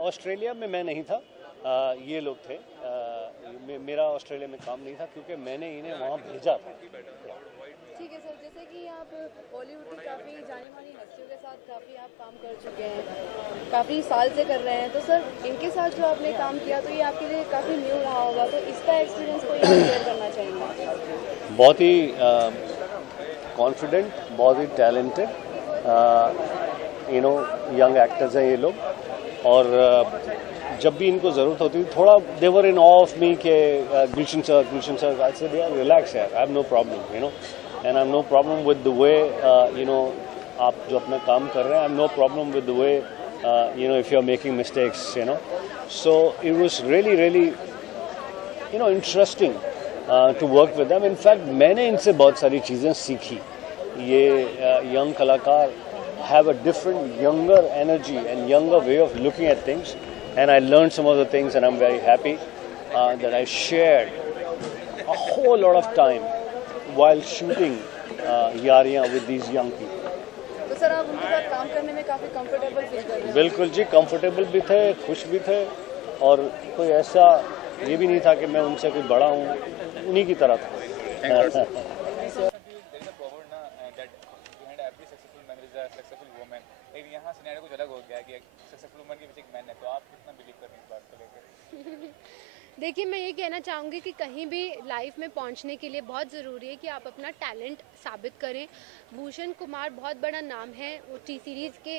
Australia में मैं नहीं था, ये लोग थे। मेरा ऑस्ट्रेलिया में काम नहीं था क्योंकि मैंने इन्हें वहाँ भेजा था। ठीक है सर, जैसे कि आप बॉलीवुड की काफ़ी जानी मानी हस्तियों के साथ काफ़ी आप काम कर चुके हैं, काफ़ी साल से कर रहे हैं, तो सर इनके साथ जो आपने काम किया तो ये आपके लिए काफ़ी न्यू रहा होगा, तो इसका एक्सपीरियंस कोई आप शेयर करना चाहेंगे? बहुत ही कॉन्फिडेंट, बहुत ही टैलेंटेड यंग एक्टर्स हैं ये लोग। और जब भी इनको ज़रूरत होती थी थोड़ा देवर इन ऑफ मी के गुलशन सर आई सेड यार रिलैक्स यार, I have no problem and I have no problem with the way आप जो अपना काम कर रहे हैं, I have no problem with the way if you are making mistakes so it was really interesting to work with them. In fact मैंने इनसे बहुत सारी चीज़ें सीखी। ये यंग कलाकार have a different, younger energy and younger way of looking at things, and I learned some of the things, and I'm very happy that I shared a whole lot of time while shooting Yariyan with these young people. तो sir आप उनके साथ काम करने में काफ़ी comfortable feel कर रहे हैं? बिल्कुल जी, कंफर्टेबल भी थे, खुश भी थे, और कोई ऐसा ये भी नहीं था कि मैं उनसे कोई बड़ा हूँ, उन्हीं की तरह था। यहाँ सिनेरियो कुछ अलग हो गया कि सक्सेसफुल वुमन के पीछे एक मैन है, तो आप कितना बिलीव कर रहे हैं इस बात को लेकर? देखिए, मैं ये कहना चाहूँगी कि कहीं भी लाइफ में पहुँचने के लिए बहुत ज़रूरी है कि आप अपना टैलेंट साबित करें। भूषण कुमार बहुत बड़ा नाम है, वो टी सीरीज़ के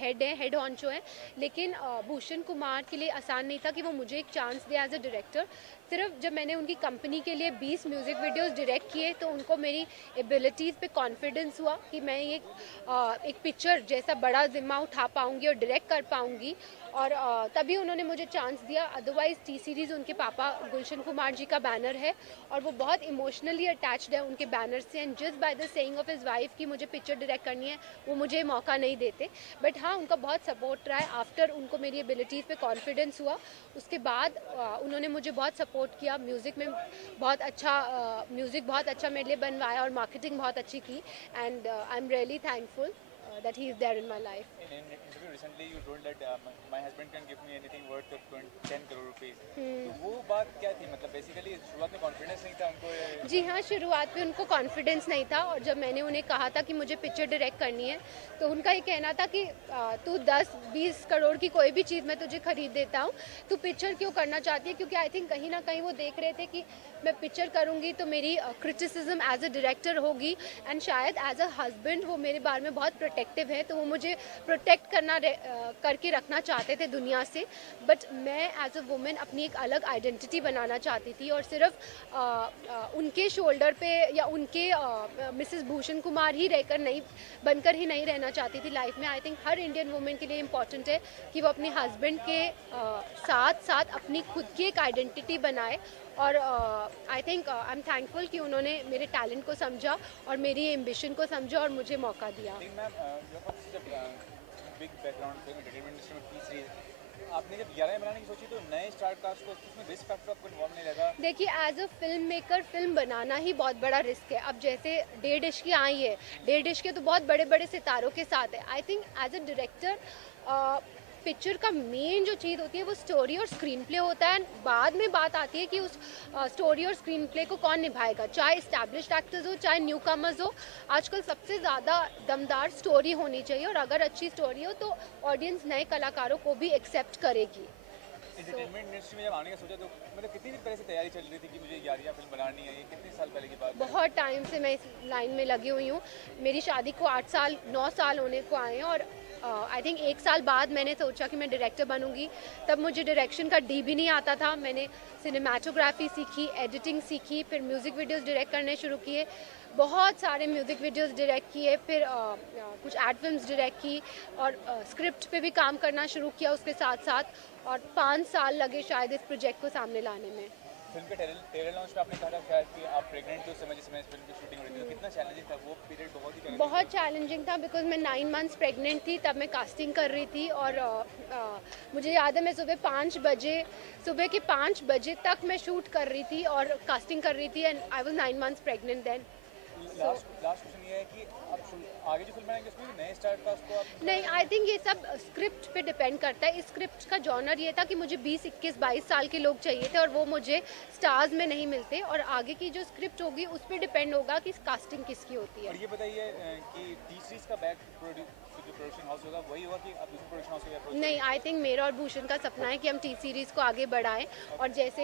हेड ऑनचो हैं, लेकिन भूषण कुमार के लिए आसान नहीं था कि वो मुझे एक चांस दे एज अ डायरेक्टर। सिर्फ जब मैंने उनकी कंपनी के लिए 20 म्यूज़िक वीडियोस डायरेक्ट किए तो उनको मेरी एबिलिटीज़ पे कॉन्फिडेंस हुआ कि मैं ये एक पिक्चर जैसा बड़ा जिम्मा उठा पाऊँगी और डायरेक्ट कर पाऊँगी, और तभी उन्होंने मुझे चांस दिया। अदरवाइज़ टी सीरीज़ उनके पापा गुलशन कुमार जी का बैनर है और वो बहुत इमोशनली अटैच्ड है उनके बैनर से, and just by the saying of his wife कि मुझे पिक्चर डायरेक्ट करनी है, वो मुझे मौका नहीं देते। बट हाँ, उनका बहुत सपोर्ट रहा है। आफ्टर उनको मेरी एबिलिटीज़ पे कॉन्फिडेंस हुआ, उसके बाद उन्होंने मुझे बहुत सपोर्ट किया। म्यूज़िक में बहुत अच्छा मेरे लिए बनवाया और मार्केटिंग बहुत अच्छी की, and I am really thankful that he is there in my life. In an interview recently you told that my husband can give me anything worth of 10 crore rupees. तो वो बात क्या थी? मतलब बेसिकली शुरुआत में कॉन्फिडेंस नहीं था उनको? जी हाँ, शुरुआत में उनको कॉन्फिडेंस नहीं था, और जब मैंने उन्हें कहा था कि मुझे पिक्चर डायरेक्ट करनी है तो उनका ये कहना था कि तू 10-20 करोड़ की कोई भी चीज़ मैं तुझे खरीद देता हूँ, तू पिक्चर क्यों करना चाहती है? क्योंकि आई थिंक कहीं ना कहीं वो देख रहे थे कि मैं पिक्चर करूँगी तो मेरी क्रिटिसिज्म एज अ डायरेक्टर होगी, एंड शायद एज अ हस्बैंड वो मेरे बारे में बहुत प्रोटेक्टिव है, तो वो मुझे प्रोटेक्ट करके रखना चाहते थे दुनिया से। बट मैं एज अ वुमेन अपनी एक अलग आइडेंटिटी बनाना चाहती थी, और सिर्फ उनके शोल्डर पे या उनके मिसेस भूषण कुमार ही बनकर ही नहीं रहना चाहती थी लाइफ में। I think her Indian women के लिए इम्पॉर्टेंट है कि वो अपने हस्बैंड के साथ साथ अपनी खुद की एक आइडेंटिटी बनाए, और I think I am thankful कि उन्होंने मेरे टैलेंट को समझा और मेरी एम्बिशन को समझा और मुझे मौका दिया। आपने जब 11 बनाने की सोची तो नए स्टार कास्ट को उसमें रिस्क फैक्टर आपको इन्वॉल्व नहीं लगा? देखिए, as a film maker film बनाना ही बहुत बड़ा रिस्क है। अब जैसे डेढ़ इश्क की आई है, डेढ़ इश्क के तो बहुत बड़े बड़े सितारों के साथ है। I think as a director picture का मेन जो चीज़ होती है वो स्टोरी और स्क्रीन प्ले होता है। बाद में बात आती है कि उस स्टोरी और स्क्रीन प्ले को कौन निभाएगा, चाहे इस्टेब्लिश्ड एक्टर्स हो चाहे न्यू कमर्स हो। आजकल सबसे ज़्यादा दमदार स्टोरी होनी चाहिए, और अगर अच्छी स्टोरी हो तो ऑडियंस नए कलाकारों को भी एक्सेप्ट करेगी। एंटरटेनमेंट इंडस्ट्री में जब आने का सोचा तो मतलब कितनी पहले से तैयारी चल रही थी कि मुझे यारियां फिल्म बनानी है? ये कितने साल पहले की बात है? बहुत टाइम से मैं इस लाइन में लगी हुई हूँ। मेरी शादी को 9 साल होने को आए हैं, और आई थिंक 1 साल बाद मैंने सोचा कि मैं डायरेक्टर बनूंगी। तब मुझे डायरेक्शन का डी भी नहीं आता था। मैंने सिनेमाटोग्राफी सीखी, एडिटिंग सीखी, फिर म्यूज़िक वीडियोस डायरेक्ट करने शुरू किए, बहुत सारे म्यूज़िक वीडियोस डायरेक्ट किए, फिर कुछ एड फिल्म्स डायरेक्ट की, और स्क्रिप्ट पे भी काम करना शुरू किया उसके साथ साथ, और 5 साल लगे शायद इस प्रोजेक्ट को सामने लाने में। फिल्म के ट्रेलर लॉन्च पे आपने कहा था शायद कि आप प्रेग्नेंट थे उस समय जिस समय इस फिल्म की शूटिंग हो रही थी, तो कितना चैलेंजिंग था वो पीरियड? बहुत चैलेंजिंग था, बिकॉज मैं 9 मंथ्स प्रेग्नेंट थी, तब मैं कास्टिंग कर रही थी, और मुझे याद है मैं सुबह के 5 बजे तक मैं शूट कर रही थी और कास्टिंग कर रही थी, and I was 9 months pregnant then. Last question ये है कि अब आगे जो फिल्म बनाएंगे उसमें भी नए स्टार कास्ट को आप नहीं, आई थिंक ये सब स्क्रिप्ट पे डिपेंड करता है। इस स्क्रिप्ट का जॉनर ये था कि मुझे 20, 21, 22 साल के लोग चाहिए थे और वो मुझे स्टार्स में नहीं मिलते, और आगे की जो स्क्रिप्ट होगी उस पर डिपेंड होगा कि कास्टिंग किसकी होती और है। ये बताइए कि टी सीरीज का जो प्रोडक्शन हाउस होगा वही होगा कि अब दूसरे प्रोडक्शन हाउस को approach नहीं, आई थिंक मेरा और भूषण का सपना है कि हम टी सीरीज़ को आगे बढ़ाएं, और जैसे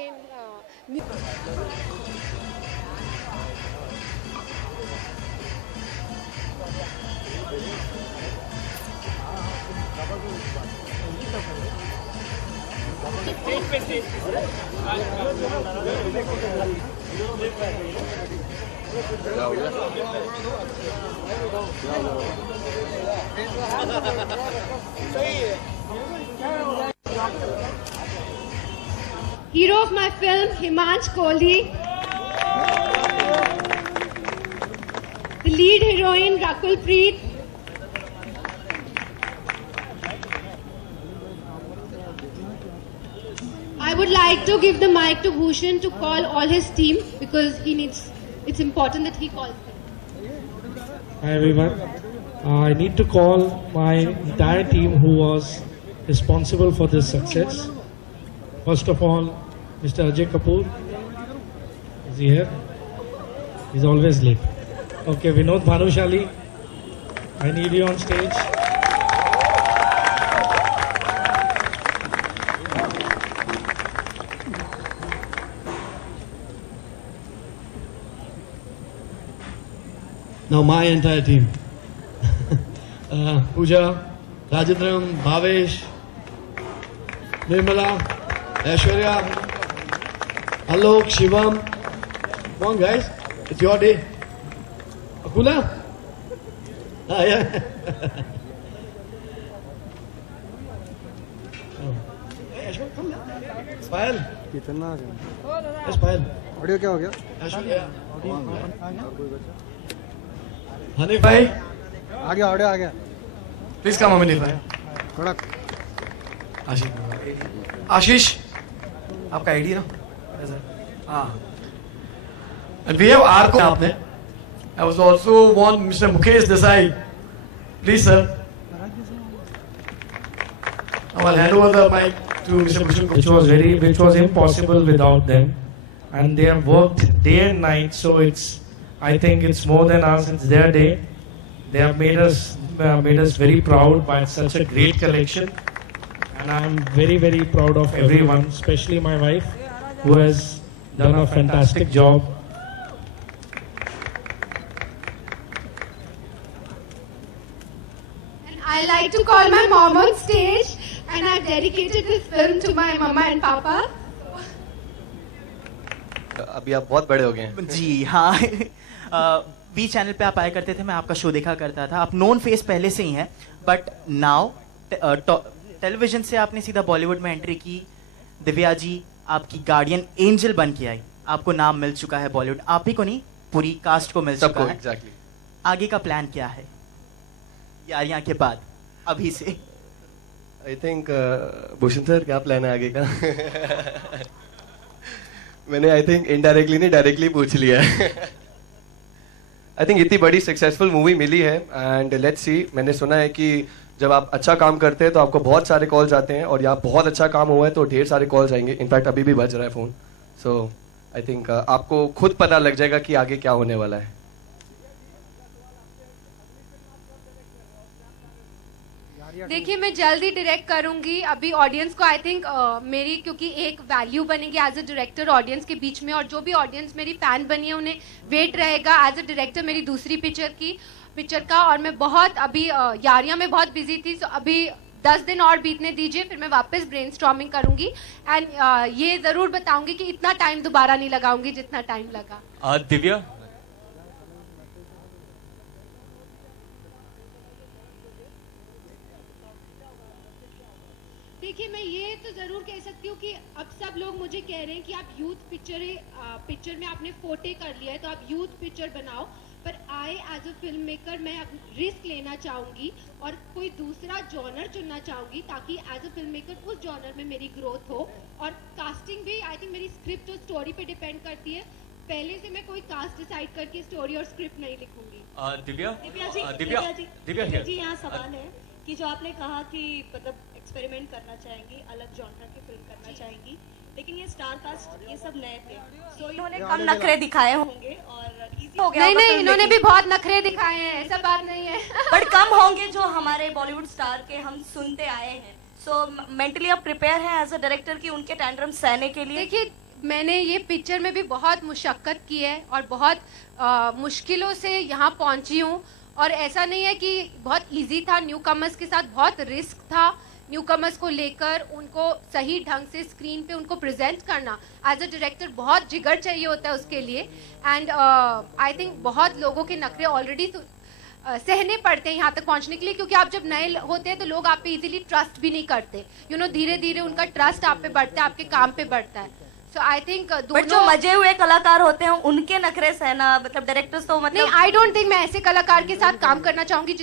hero of my film, Himansh Kohli. The lead heroine, Rakul Preet. I would like to give the mic to Bhushan to call all his team because it's important that he calls them. Hi everyone. I need to call my entire team who was responsible for this success. First of all, Mr. Ajay Kapoor. Is he here? He's always late. Okay, Vinod Bhanushali. I need you on stage. Now my entire team. Pooja, Rajendram, Bhavesh, Nirmala, Aishwarya, Alok, Shivam. Come on guys, it's your day. Akula? Ah, yeah. Oh. Hey, Aishwarya, come here. Spayal. कितना आ गया? Yes, Spayal. Audio क्या हो गया? Aishwarya. Hanif bhai, आ गया audio आ गया please come on, Hanif bhai. थोड़ा आशीष, आपका ID ना? हाँ. And we have Arko आपने. I was also want Mr. Mukesh Desai. Please sir. Now I'll hand over the mic to Mr. Bhushan Kapoor. which was impossible without them, and they have worked day and night. So I think it's more than us. It's their day. They have made us very proud by such a great collection, and I'm very, very proud of everyone, especially my wife, who has done a fantastic job. And I like to call my mom on stage, and I've dedicated this film to my mama and papa. अभी आप बहुत बड़े हो गए हैं। जी हाँ। V channel पे आप आया करते थे, मैं आपका शो देखा करता था। आप नोन फेस पहले से ही हैं, बट नाउ टेलीविजन से आपने सीधा बॉलीवुड में एंट्री की। दिव्या जी आपकी गार्डियन एंजल बन के आई, आपको नाम मिल चुका है बॉलीवुड, आप ही को नहीं पूरी कास्ट को मिल चुका है। एग्जैक्टली। आगे का प्लान क्या है यारियां के बाद, अभी से? आई थिंक भूषण सर क्या प्लान है आगे का? मैंने आई थिंक इनडायरेक्टली नहीं डायरेक्टली पूछ लिया है। आई थिंक इतनी बड़ी सक्सेसफुल मूवी मिली है एंड लेट्स सी। मैंने सुना है कि जब आप अच्छा काम करते हैं तो आपको बहुत सारे कॉल्स आते हैं, और यहाँ बहुत अच्छा काम हुआ है तो ढेर सारे कॉल्स आएंगे। इनफैक्ट अभी भी बज रहा है फोन। सो आई थिंक आपको खुद पता लग जाएगा कि आगे क्या होने वाला है। देखिए, मैं जल्दी डायरेक्ट करूंगी। अभी ऑडियंस को आई थिंक मेरी क्योंकि एक वैल्यू बनेगी एज अ डायरेक्टर ऑडियंस के बीच में, और जो भी ऑडियंस मेरी फैन बनी है उन्हें वेट रहेगा एज अ डायरेक्टर मेरी दूसरी पिक्चर का। और मैं बहुत अभी यारियां में बहुत बिजी थी, सो अभी 10 दिन और बीतने दीजिए, फिर मैं वापस ब्रेनस्टॉर्मिंग करूंगी एंड ये जरूर बताऊंगी कि इतना टाइम दोबारा नहीं लगाऊंगी जितना टाइम लगा। दिव्या, देखिए, मैं ये तो जरूर कह सकती हूँ कि अब सब लोग मुझे कह रहे हैं कि आप यूथ पिक्चर में आपने फोटे कर लिया है तो आप यूथ पिक्चर बनाओ, पर I as a film maker मैं अब रिस्क लेना चाहूँगी और कोई दूसरा जॉनर चुनना चाहूँगी ताकि एज अ फिल्म मेकर उस जॉनर में मेरी ग्रोथ हो। और कास्टिंग भी आई थिंक मेरी स्क्रिप्ट और स्टोरी पे डिपेंड करती है। पहले से मैं कोई कास्ट डिसाइड करके स्टोरी और स्क्रिप्ट नहीं लिखूंगी। दिव्या दिव्या जी यहाँ सवाल है कि जो आपने कहा कि मतलब एक्सपेरिमेंट करना चाहेंगी, अलग जॉनर की फिल्म करना चाहेंगी, लेकिन ये स्टार कास्ट ये सब नए थे, सो इन्होंने कम नखरे दिखाए होंगे और इजी हो गया। नहीं, इन्होंने भी बहुत नखरे दिखाए हैं, ऐसा बात नहीं है। बट कम होंगे जो हमारे बॉलीवुड स्टार के हम सुनते आए हैं। सो मेंटली आप प्रिपेयर हैं एज अ डायरेक्टर कि उनके टैंट्रम सहने के लिए? देखिए, मैंने ये पिक्चर में भी बहुत मुशक्कत की है और बहुत मुश्किलों से यहाँ पहुँची हूँ, और ऐसा नहीं है कि बहुत इजी था। न्यू कमर्स के साथ बहुत रिस्क था, न्यू कमर्स को लेकर उनको सही ढंग से स्क्रीन पे उनको प्रेजेंट करना। एज अ डायरेक्टर बहुत जिगर चाहिए होता है उसके लिए, एंड आई थिंक बहुत लोगों के नखरे ऑलरेडी सहने पड़ते हैं यहाँ तक पहुँचने के लिए, क्योंकि आप जब नए होते हैं तो लोग आप पे इजीली ट्रस्ट भी नहीं करते। धीरे धीरे उनका ट्रस्ट आप पे बढ़ता है, आपके काम पे बढ़ता है। So I think बट जो मजे हुए कलाकार होते हैं उनके नखरे सहना, मतलब डायरेक्टर्स तो मतलब नहीं, आई डोंट थिंक मैं ऐसे कलाकार के साथ काम करना चाहूंगी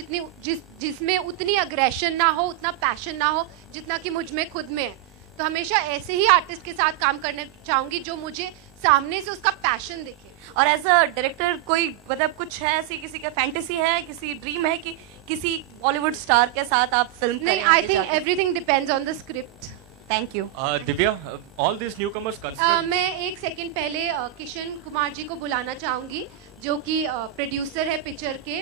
जिसमें उतनी अग्रेशन ना हो, उतना पैशन ना हो जितना कि मुझ में खुद में है। तो हमेशा ऐसे ही आर्टिस्ट के साथ काम करना चाहूंगी जो मुझे सामने से उसका पैशन दिखे। और एज अ डायरेक्टर कोई मतलब कुछ है ऐसी, किसी का फैंटेसी है, किसी ड्रीम है कि किसी बॉलीवुड स्टार के साथ आप फिल्म करें? नहीं, I think everything depends on the script. Thank you. Divya, all this new commerce मैं एक सेकंड पहले किशन कुमार जी को बुलाना चाहूंगी, जो कि प्रोड्यूसर है पिक्चर के।